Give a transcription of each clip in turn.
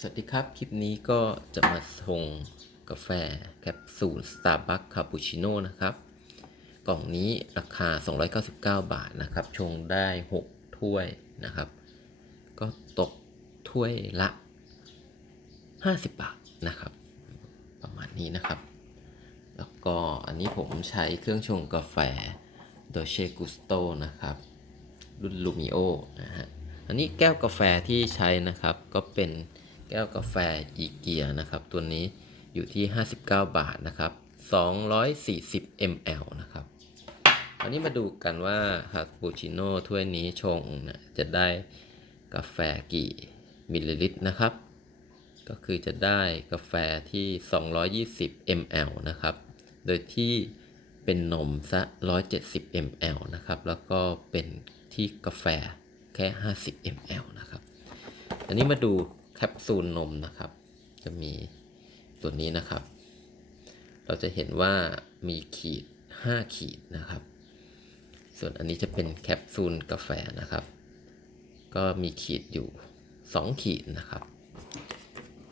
สวัสดีครับ คลิปนี้ก็จะมาส่งกาแฟแคปซูล Starbucks Cappuccino นะครับ กล่องนี้ราคา 299 บาทนะครับ ชงได้ 6 ถ้วยนะครับ ก็ตกถ้วยละ 50 บาทนะครับ ประมาณนี้นะครับ แล้วก็อันนี้ผมใช้เครื่องชงกาแฟ Dolce Gusto นะครับ รุ่น Lumio นะฮะ อันนี้แก้วกาแฟที่ใช้นะครับก็เป็น แก้วกาแฟอีเกียนะครับ ตัวนี้อยู่ที่ 59 บาทนะครับ 240 ml นะครับอันนี้มาดูกันว่าคาปูชิโน่ถ้วยนี้ชงนะจะได้กาแฟกี่มิลลิลิตรนะครับ ก็คือจะได้กาแฟที่ 220 ml นะครับ โดยที่เป็นนมซะ 170 ml นะครับ แล้วก็เป็นที่กาแฟแค่ 50 ml นะครับ อันนี้มาดู แคปซูลนมนะครับ จะมีตัวนี้นะครับ เราจะเห็นว่ามีขีด 5 ขีดนะครับ ส่วนอันนี้จะเป็นแคปซูลกาแฟนะครับ ก็มีขีดอยู่ 2 ขีดนะครับ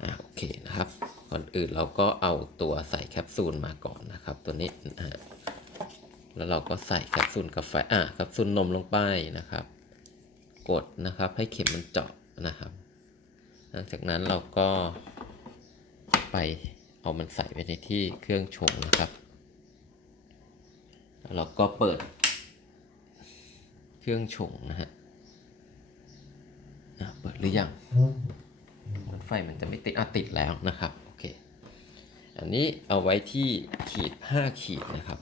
อ่าโอเคนะครับ ก่อนอื่นเราก็เอาตัวใส่แคปซูลมาก่อนนะครับ ตัวนี้อ่าแล้วเราก็ใส่แคปซูลกาแฟอ่าแคปซูลนมลงไปนะครับ กดนะครับให้เข็มมันเจาะนะครับ หลังจากนั้นเราก็ไปเอามันใส่ไปในที่เครื่องชงนะครับแล้วเราก็เปิดเครื่องชงนะฮะอะเปิดหรือยังมันไฟมันจะไม่ติดอะติดแล้วนะครับ โอเค อันนี้เอาไว้ที่ขีด 5 ขีดนะครับ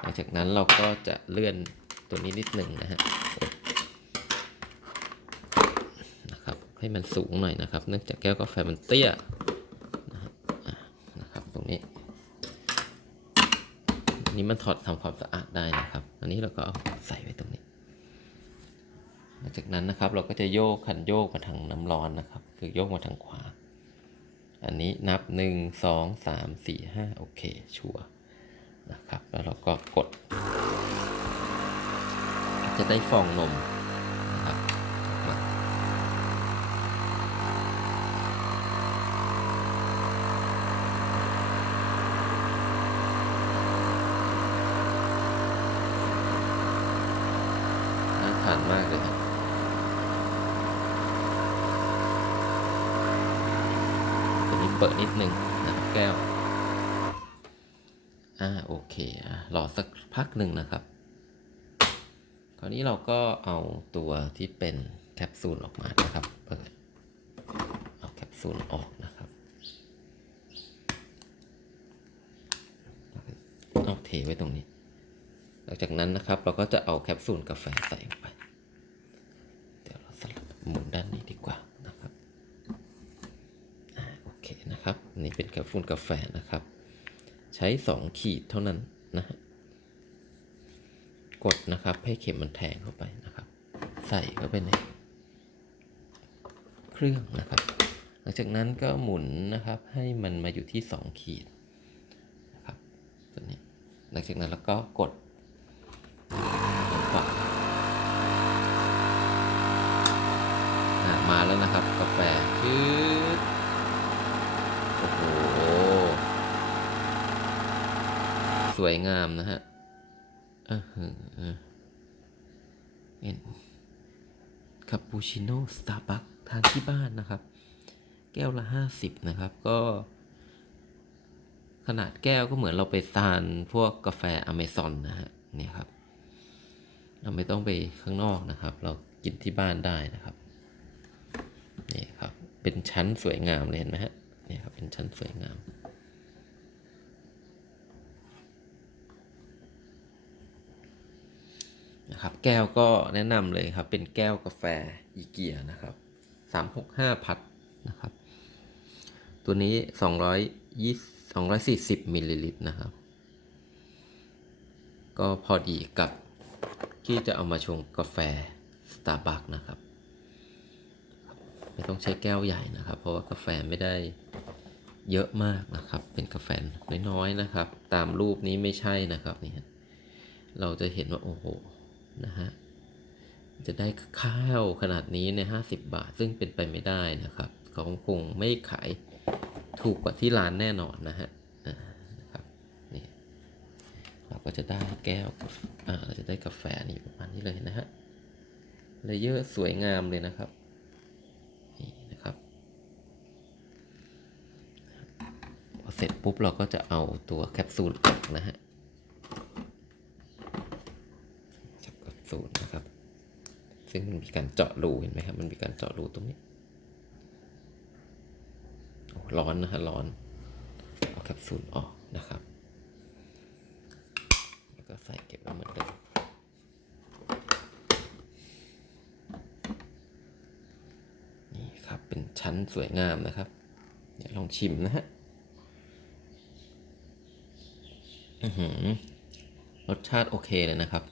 หลังจากนั้นเราก็จะเลื่อนตัวนี้นิดหนึ่งนะฮะกดนะครับ ให้มันสูงหน่อยนะครับ เนื่องจากแก้วกาแฟมันเตี้ยนะครับตรงนี้อันนี้มันถอดทำความสะอาดได้นะครับ อันนี้เราก็เอาใส่ไว้ตรงนี้ หลังจากนั้นนะครับเราก็จะโยกคันโยกมาทางน้ำร้อนนะครับ คือโยกมาทางขวา อันนี้นับหนึ่งสองสามสี่ห้าโอเค ชัวร์นะครับ แล้วเราก็กด จะได้ฟองนมนะครับออกมาน่าทานมากเลยครับ ตัวนี้ เปิดนิดนึงนะครับแก้ว อ่าโอเคอะรอสักพักหนึ่งนะครับ คราวนี้เราก็เอาตัวที่เป็นแคปซูลออกมานะครับเปิดเอาแคปซูลออกนะครับเอาเทไว้ตรงนี้ หลังจากนั้นนะครับเราก็จะเอาแคปซูลกาแฟใส่ลงไป เดี๋ยวเราสลับหมุนด้านนี้ดีกว่านะครับ โอเค นี่เป็นแคปซูลกาแฟนะครับ ใช้ 2 ขีดเท่านั้นนะฮะกดนะครับให้เข็มมันแทงเข้าไปนะครับ ใส่เข้าไปในเครื่องนะครับ หลังจากนั้นก็หมุนนะครับให้มันมาอยู่ที่ 2 ขีดนะครับตัวนี้หลังจากนั้นแล้วก็กดลงไปอะมาแล้วนะครับ กาแฟชืด โอ้โห สวยงามนะฮะอ่าฮะเป็นคาปูชิโน่สตาร์บัคทานที่บ้านนะครับ แก้วละห้าสิบนะครับ ก็ ขนาดแก้วก็เหมือนเราไปทานพวกกาแฟอเมซอนนะฮะเนี่ยครับ เราไม่ต้องไปข้างนอกนะครับ เรากินที่บ้านได้นะครับนี่ครับ เป็นชั้นสวยงามเลยเห็นไหมฮะนี่ครับเป็นชั้นสวยงาม นะครับ แก้วก็แนะนำเลยครับ เป็นแก้วกาแฟอีเกียนะครับสามหกห้าพัดนะครับ ตัวนี้สองร้อยยี่สองร้อยสี่สิบมิลลิลิตรนะครับ ก็พอดีกับที่จะเอามาชงกาแฟสตาร์บัคนะครับ ไม่ต้องใช้แก้วใหญ่นะครับ เพราะว่ากาแฟไม่ได้เยอะมากนะครับ เป็นกาแฟน้อยๆนะครับ ตามรูปนี้ไม่ใช่นะครับนี่เราจะเห็นว่าโอ้โห นะฮะจะได้ข้าวขนาดนี้ในห้าสิบบาท ซึ่งเป็นไปไม่ได้นะครับเขาคงไม่ขายถูกกว่าที่ร้านแน่นอนนะฮะนะครับนี่เราก็จะได้แก้วอ่าเราจะได้กาแฟนี่ประมาณนี้เลยนะฮะเลเยอร์สวยงามเลยนะครับนี่นะครับพอเสร็จปุ๊บเราก็จะเอาตัวแคปซูลออกนะฮะ จับแคปซูลนะครับ ซึ่งมันมีการเจาะรูเห็นไหมครับ มันมีการเจาะรูตรงนี้ ร้อนนะฮะร้อน เอาแคปซูลออกนะครับ แล้วก็ใส่เก็บไว้เหมือนเดิมนี่ครับ เป็นชั้นสวยงามนะครับ เดี๋ยวลองชิมนะฮะอือหือรสชาติโอเคเลยนะครับ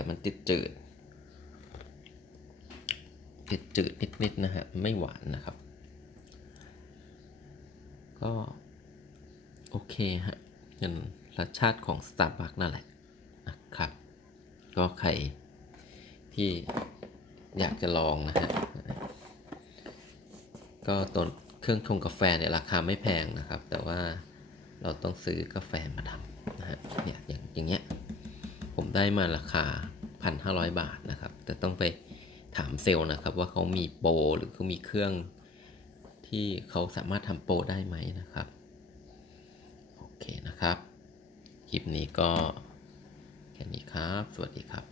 แต่มันติดจืด ติดจืดนิดๆนะฮะ ไม่หวานนะครับ ก็ โอเคฮะเป็นรสชาติของ Starbucks นั่นแหละนะครับ ก็ใครที่อยากจะลองนะฮะ ก็ตัวเครื่องชงกาแฟเนี่ยราคาไม่แพงนะครับ แต่ว่าเราต้องซื้อกาแฟมาทำนะฮะเนี่ยอย่างอย่างเงี้ย ผมได้มาราคา 1,500 บาทนะครับ แต่ต้องไปถามเซลล์นะครับ ว่าเขามีโปรหรือเขามีเครื่องที่เขาสามารถทำโปรได้ไหมนะครับ โอเคนะครับ คลิปนี้ก็แค่นี้ครับ สวัสดีครับ